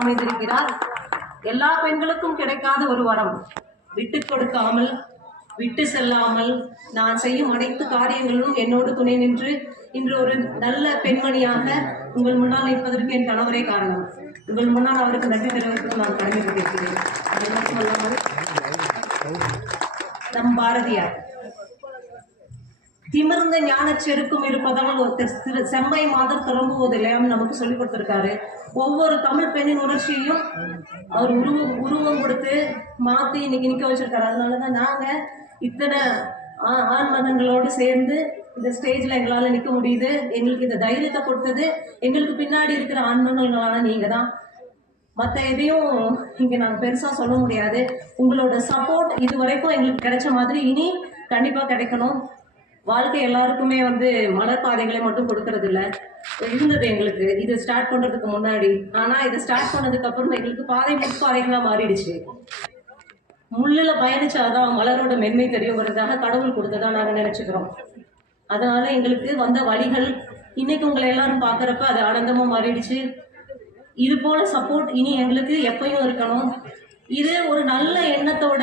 அமைந்திருக்கிறார். எல்லா பெண்களுக்கும் கிடைக்காத ஒரு வரம், விட்டு கொடுக்காமல் விட்டு செல்லாமல் நான் செய்யும் அனைத்து காரியங்களிலும் என்னோடு துணை நின்று இன்று ஒரு நல்ல பெண்மணியாக உங்கள் முன்னால் நிற்பதற்கு என் கணவரே காரணம். உங்கள் முன்னால் அவருக்கு நன்றி தெரிவித்து நான் கடமைப்பட்டிருக்கிறேன். அது மட்டுமல்லாமல் நம் பாரதியார் திமிர்ந்த ஞான செருக்கும் இருப்பதால் செம்மை மாதம் திரும்புவதில்லையாம் நமக்கு சொல்லிக் கொடுத்திருக்காரு. ஒவ்வொரு தமிழ் பெண்ணின் உணர்ச்சியையும் அவர் உருவம் கொடுத்து மாத்தி இன்னைக்கு நிக்க வச்சிருக்காரு. அதனாலதான் நாங்க இத்தனை ஆண்மகன்களோடு சேர்ந்து இந்த ஸ்டேஜ்ல எங்களால நிக்க முடியுது. எங்களுக்கு இந்த தைரியத்தை கொடுத்தது எங்களுக்கு பின்னாடி இருக்கிற ஆண்மகன்களான நீங்க தான். மற்ற எதையும் இங்க நாங்க பெருசா சொல்ல முடியாது. உங்களோட சப்போர்ட் இது வரைக்கும் எங்களுக்கு கிடைச்ச மாதிரி இனி கண்டிப்பா கிடைக்கணும். வாழ்க்கை எல்லாருக்குமே மலர் பாதைகளை மட்டும் கொடுக்கறது இல்ல இருந்தது எங்களுக்கு இது ஸ்டார்ட் பண்றதுக்கு முன்னாடி. ஆனா இதை ஸ்டார்ட் பண்ணதுக்கு அப்புறம் எங்களுக்கு பாதை முற்பாதைகளா மாறிடுச்சு. முள்ளுல பயணிச்சாதான் மலரோட மென்மை தெரியுங்கிறதாக கடவுள் கொடுத்ததா நாங்க நினைச்சுக்கிறோம். அதனால எங்களுக்கு வந்த வழிகள் இன்னைக்கு உங்களை எல்லாரும் பாக்குறப்ப அது ஆனந்தமா மாறிடுச்சு. இது போல சப்போர்ட் இனி எங்களுக்கு எப்பயும் இருக்கணும். இது ஒரு நல்ல எண்ணத்தோட